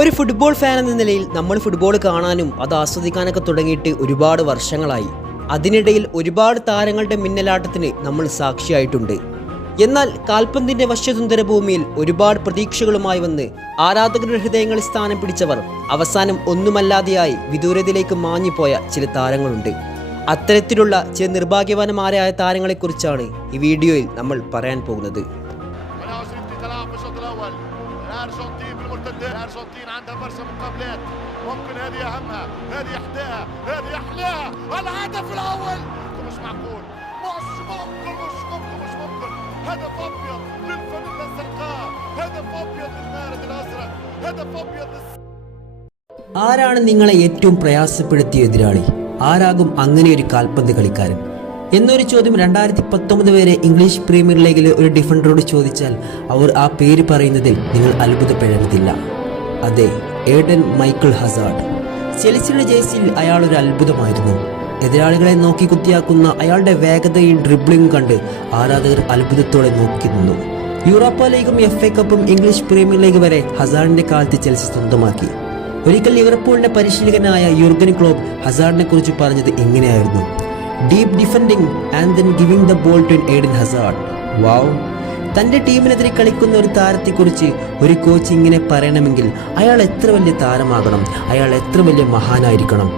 ഒരു football fan എന്ന നിലയിൽ നമ്മൾ ഫുട്ബോൾ കാണാനും അത് ആസ്വദിക്കാനൊക്കെ തുടങ്ങിയിട്ട് ഒരുപാട് വർഷങ്ങളായി. അതിനിടയിൽ ഒരുപാട് താരങ്ങളുടെ മിന്നലാട്ടത്തിന് നമ്മൾ സാക്ഷിയായിട്ടുണ്ട്. എന്നാൽ കാൽപന്തിന്റെ വശ്യസുന്ദര ഭൂമിയിൽ ഒരുപാട് പ്രതീക്ഷകളുമായി വന്ന് ആരാധകരുടെ ഹൃദയങ്ങളിൽ സ്ഥാനം പിടിച്ചവർ അവസാനം ഒന്നുമല്ലാതെയായി വിദൂരതയിലേക്ക് മാഞ്ഞുപോയ ചില താരങ്ങളുണ്ട്. അത്തരത്തിലുള്ള ചില നിർഭാഗ്യവാന്മാരായ താരങ്ങളെക്കുറിച്ചാണ് ഈ വീഡിയോയിൽ നമ്മൾ പറയാൻ പോകുന്നത്. الارجنتين بالمرتدات، الارجنتين عندها برشا مقابلات، ممكن هذه اهمها، هذه احداها، هذه احلاها، الهدف الاول مش معقول، مش ممكن، هدف ابيض للفانيلا الزرقاء، هدف ابيض للمارد الازرق، هدف ابيض. ആരാണ് നിങ്ങളെ ഏറ്റവും പ്രയാസപ്പെടുത്തിയ എതിരാളി? ആരാകും അങ്ങനെ ഒരു കാൽപന്ത് കളിക്കാരൻ എന്നൊരു ചോദ്യം 2019 വരെ ഇംഗ്ലീഷ് പ്രീമിയർ ലീഗിലെ ഒരു ഡിഫൻഡറോട് ചോദിച്ചാൽ അവർ ആ പേര് പറയുന്നതിൽ നിങ്ങൾ അത്ഭുതപ്പെടേണ്ടതില്ല. അതെ, ഏഡൻ മൈക്കിൾ ഹസാർഡ്. ചെൽസിയുടെ ജേഴ്സിയിൽ അയാൾ ഒരു അത്ഭുതമായിരുന്നു. എതിരാളികളെ നോക്കി കുത്തിയാക്കുന്ന അയാളുടെ വേഗതയും ഡ്രിബ്ലിംഗും കണ്ട് ആരാധകർ അത്ഭുതത്തോടെ നോക്കി നിന്നു. യൂറോപ്പ ലീഗും FA കപ്പും ഇംഗ്ലീഷ് പ്രീമിയർ ലീഗ് വരെ ഹസാർഡിന്റെ കാലത്ത് ചെൽസി സ്വന്തമാക്കി. ഒരിക്കൽ ലിവർപൂളിന്റെ പരിശീലകനായ യൂർഗൻ ക്ലോപ്പ് ഹസാർഡിനെ കുറിച്ച് പറഞ്ഞത് ഇങ്ങനെയായിരുന്നു: deep defending and then giving the ball to Eden Hazard. Wow! തൻ്റെ ടീമിനെതിരെ കളിക്കുന്ന ഒരു താരത്തെക്കുറിച്ച് ഒരു കോച്ച് ഇങ്ങനെ പറയണമെങ്കിൽ അയാൾ എത്ര വലിയ താരമാകണം, അയാൾ എത്ര വലിയ മഹാനായിരിക്കണം.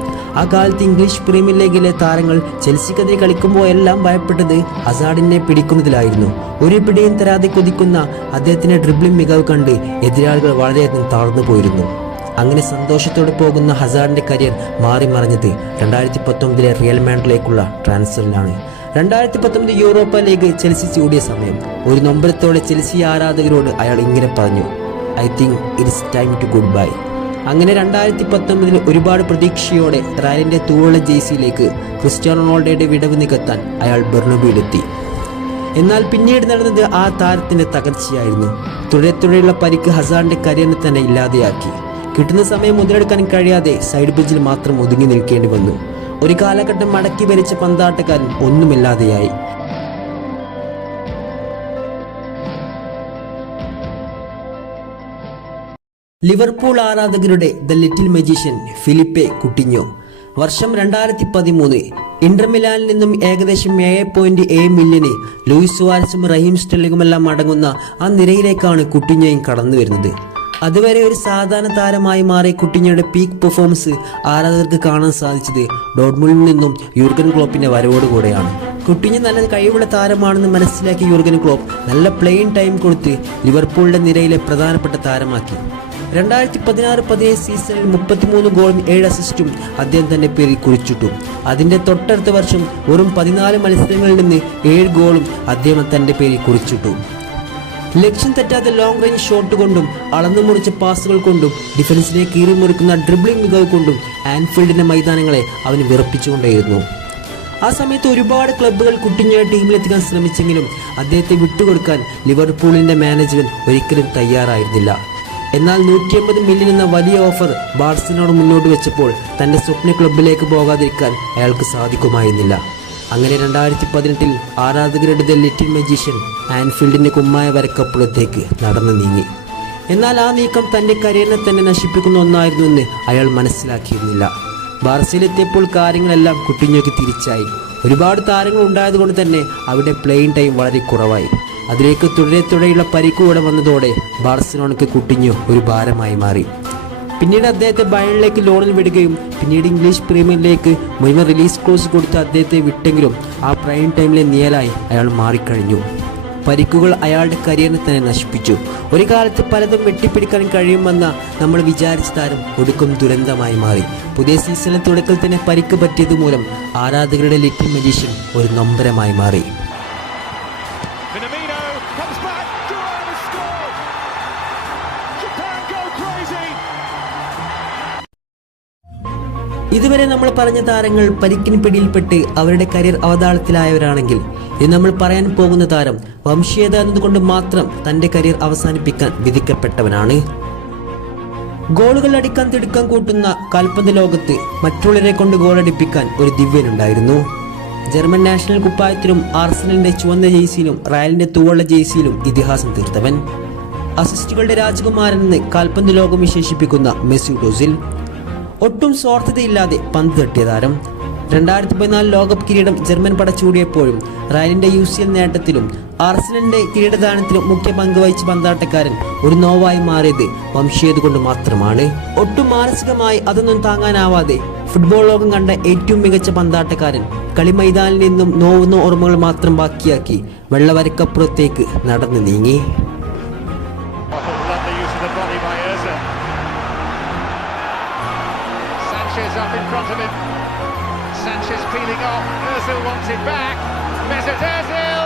ആ കാലത്ത് ഇംഗ്ലീഷ് പ്രീമിയർ ലീഗിലെ താരങ്ങൾ ചെൽസിക്കെതിരെ കളിക്കുമ്പോൾ എല്ലാം ഭയപ്പെട്ടത് ഹസാർഡിനെ പിടിക്കുന്നതിലായിരുന്നു. ഒരു പിടിയും തരാതെ കുതിക്കുന്ന അദ്ദേഹത്തിന്റെ ഡ്രിബ്ലിംഗ് മികവ് കണ്ട് എതിരാളികൾ വളരെയധികം താഴ്ന്നു പോയിരുന്നു. അങ്ങനെ സന്തോഷത്തോടെ പോകുന്ന ഹസാർഡിന്റെ കരിയർ മാറി മറിഞ്ഞത് 2019 റിയൽ മാഡ്രിഡിലേക്കുള്ള ട്രാൻസ്ഫറിലാണ്. 2019 യൂറോപ്പ ലീഗ് ചെൽസി ചൂടിയ സമയം ഒരു നൊമ്പരത്തോടെ ചെൽസി ആരാധകരോട് അയാൾ ഇങ്ങനെ പറഞ്ഞു: I think it's time to good bye. അങ്ങനെ 2019 ഒരുപാട് പ്രതീക്ഷയോടെ റയലിന്റെ തൂവള ജേഴ്സിയിലേക്ക് ക്രിസ്ത്യാനോ റൊണാൾഡോയുടെ വിടവ് നികത്താൻ അയാൾ ബെർണബിയിലെത്തി. എന്നാൽ പിന്നീട് നടന്നത് ആ താരത്തിന്റെ തകർച്ചയായിരുന്നു. തുടരെയുള്ള പരിക്ക് ഹസാർഡിന്റെ കരിയറിനെ തന്നെ ഇല്ലാതെയാക്കി. കിട്ടുന്ന സമയം മുതലെടുക്കാൻ കഴിയാതെ സൈഡ് ബെഞ്ചിൽ മാത്രം ഒതുങ്ങി നിൽക്കേണ്ടി വന്നു. ഒരു കാലഘട്ടം മടക്കി ഭരിച്ച പന്താട്ടക്കാരൻ ഒന്നുമില്ലാതെയായി. ലിവർപൂൾ ആരാധകരുടെ the little magician Philippe Coutinho. വർഷം 2013. ഇന്റർ മിലാനിൽ നിന്നും ഏകദേശം 7.7 മില്യന് ലൂയിസ് സുവാരസും റഹീം സ്റ്റെർലിംഗുമെല്ലാം അടങ്ങുന്ന ആ നിരയിലേക്കാണ് കുട്ടിഞ്ഞോയും കടന്നു വരുന്നത്. അതുവരെ ഒരു സാധാരണ താരമായി മാറിയ കുട്ടിഞ്ഞോയുടെ പീക്ക് പെർഫോമൻസ് ആരാധകർക്ക് കാണാൻ സാധിച്ചത് ഡോർട്ട്മുണ്ടിൽ നിന്നും യൂർഗൻ ക്ലോപ്പിന്റെ വരവോടുകൂടെയാണ്. കുട്ടിഞ്ഞോ നല്ല കഴിവുള്ള താരമാണെന്ന് മനസ്സിലാക്കിയ യൂർഗൻ ക്ലോപ്പ് നല്ല പ്ലേയിങ് ടൈം കൊടുത്ത് ലിവർപൂളിന്റെ നിരയിലെ പ്രധാനപ്പെട്ട താരമാക്കി. 2016-17 സീസണിൽ 33 ഗോളും 7 അസിസ്റ്റും അദ്ദേഹം തന്റെ പേരിൽ കുറിച്ചിട്ടു. അതിന്റെ തൊട്ടടുത്ത വർഷം വെറും 14 മത്സരങ്ങളിൽ നിന്ന് 7 ഗോളും അദ്ദേഹം തന്റെ പേരിൽ കുറിച്ചിട്ടു. ലക്ഷ്യം തെറ്റാത്ത ലോങ് റേഞ്ച് ഷോട്ട് കൊണ്ടും അളന്നു മുറിച്ച പാസുകൾ കൊണ്ടും ഡിഫൻസിനെ കീറി മുറിക്കുന്ന ഡ്രിബ്ലിംഗ് മികവ് കൊണ്ടും ആൻഫീൽഡിന്റെ മൈതാനങ്ങളെ അവന് വിറപ്പിച്ചുകൊണ്ടേയിരുന്നു. ആ സമയത്ത് ഒരുപാട് ക്ലബ്ബുകൾ കുട്ടിഞ്ഞോയെ ടീമിലെത്തിക്കാൻ ശ്രമിച്ചെങ്കിലും അദ്ദേഹത്തെ വിട്ടുകൊടുക്കാൻ ലിവർപൂളിന്റെ മാനേജ്മെന്റ് ഒരിക്കലും തയ്യാറായിരുന്നില്ല. എന്നാൽ 180 മില്യൺ എന്ന വലിയ ഓഫർ ബാർസലോണ മുന്നോട്ട് വെച്ചപ്പോൾ തന്റെ സ്വപ്ന ക്ലബ്ബിലേക്ക് പോകാതിരിക്കാൻ അയാൾക്ക് സാധിക്കുമായിരുന്നില്ല. അങ്ങനെ 2018 ആരാധകരുടെ ദ ലിറ്റിൽ മജീഷ്യൻ ആൻഫീൽഡിന്റെ കുമ്മായ വരക്കപ്പുറത്തേക്ക് നടന്നു നീങ്ങി. എന്നാൽ ആ നീക്കം തന്റെ കരിയറിനെ തന്നെ നശിപ്പിക്കുന്ന ഒന്നായിരുന്നുവെന്ന് അയാൾ മനസ്സിലാക്കിയിരുന്നില്ല. ബാർസയിലെത്തിയപ്പോൾ കാര്യങ്ങളെല്ലാം കുട്ടിഞ്ഞോയ്ക്ക് തിരിച്ചായി. ഒരുപാട് താരങ്ങൾ ഉണ്ടായതുകൊണ്ട് തന്നെ അവിടെ പ്ലേയിങ് ടൈം വളരെ കുറവായി. അതിലേക്ക് തുടരെയുള്ള പരിക്കുകൂടെ വന്നതോടെ ബാർസലോണയ്ക്ക് കുട്ടിഞ്ഞോ ഒരു ഭാരമായി മാറി. പിന്നീട് അദ്ദേഹത്തെ ബയണിലേക്ക് ലോണിൽ വിടുകയും പിന്നീട് ഇംഗ്ലീഷ് പ്രീമിയറിലേക്ക് മുഴുവൻ റിലീസ് ക്ലോസ് കൊടുത്ത് അദ്ദേഹത്തെ വിട്ടെങ്കിലും ആ പ്രൈം ടൈമിലെ നിഴലായി അയാൾ മാറിക്കഴിഞ്ഞു. പരിക്കുകൾ അയാളുടെ കരിയറിനെ തന്നെ നശിപ്പിച്ചു. ഒരു കാലത്ത് പലതും വെട്ടിപ്പിടിക്കാൻ കഴിയുമെന്ന നമ്മൾ വിചാരിച്ച താരം ഒടുക്കം ദുരന്തമായി മാറി. പുതിയ സീസണിലെ തുടക്കത്തിൽ തന്നെ പരിക്ക് പറ്റിയത് മൂലം ആരാധകരുടെ ലിറ്റിൽ മജീഷ്യൻ ഒരു നൊമ്പരമായി മാറി. ഇതുവരെ നമ്മൾ പറഞ്ഞ താരങ്ങൾ പരിക്കിന് പിടിയിൽപ്പെട്ട് അവരുടെ കരിയർ അവതാളത്തിലായവരാണെങ്കിൽ ഇത് നമ്മൾ പറയാൻ പോകുന്ന താരം വംശീയത എന്നതുകൊണ്ട് മാത്രം തന്റെ കരിയർ അവസാനിപ്പിക്കാൻ വിധിക്കപ്പെട്ടവനാണ്. ഗോളുകൾ അടിക്കാൻ തിടുക്കം കൂട്ടുന്ന കാൽപന്ത് ലോകത്ത് മറ്റുള്ളവരെ കൊണ്ട് ഗോളടിപ്പിക്കാൻ ഒരു ദിവ്യനുണ്ടായിരുന്നു. ജർമ്മൻ നാഷണൽ കുപ്പായത്തിലും ആർസനലിന്റെ ചുവന്ന ജേഴ്സിയിലും റയലിന്റെ തൂവള്ള ജേഴ്സിയിലും ഇതിഹാസം തീർത്തവൻ. അസിസ്റ്റുകളുടെ രാജകുമാരൻ എന്ന് കാൽപന്ത് ലോകം വിശേഷിപ്പിക്കുന്ന മെസ്യൂട്ട് ഒസിൽ ഒട്ടും സ്വാർത്ഥതയില്ലാതെ പന്ത് തട്ടിയ താരം. 2014 ലോകകപ്പ് കിരീടം ജർമ്മൻ പടച്ചൂടിയപ്പോഴും റയലിന്റെ UCL നേട്ടത്തിലും ആർസനലിന്റെ കിരീടദാനത്തിലും മുഖ്യ പങ്ക് വഹിച്ച പന്താട്ടക്കാരൻ ഒരു നോവായി മാറിയത് വംശീയത കൊണ്ട് മാത്രമാണ്. ഒട്ടും മാനസികമായി അതൊന്നും താങ്ങാനാവാതെ ഫുട്ബോൾ ലോകം കണ്ട ഏറ്റവും മികച്ച പന്താട്ടക്കാരൻ കളിമൈതാനിൽ നിന്നും നോവുന്ന ഓർമ്മകൾ മാത്രം ബാക്കിയാക്കി വെള്ളവരക്കപ്പുറത്തേക്ക് നടന്നു നീങ്ങി. Sanchez peeling off. Ozil wants it back. Mesut Ozil.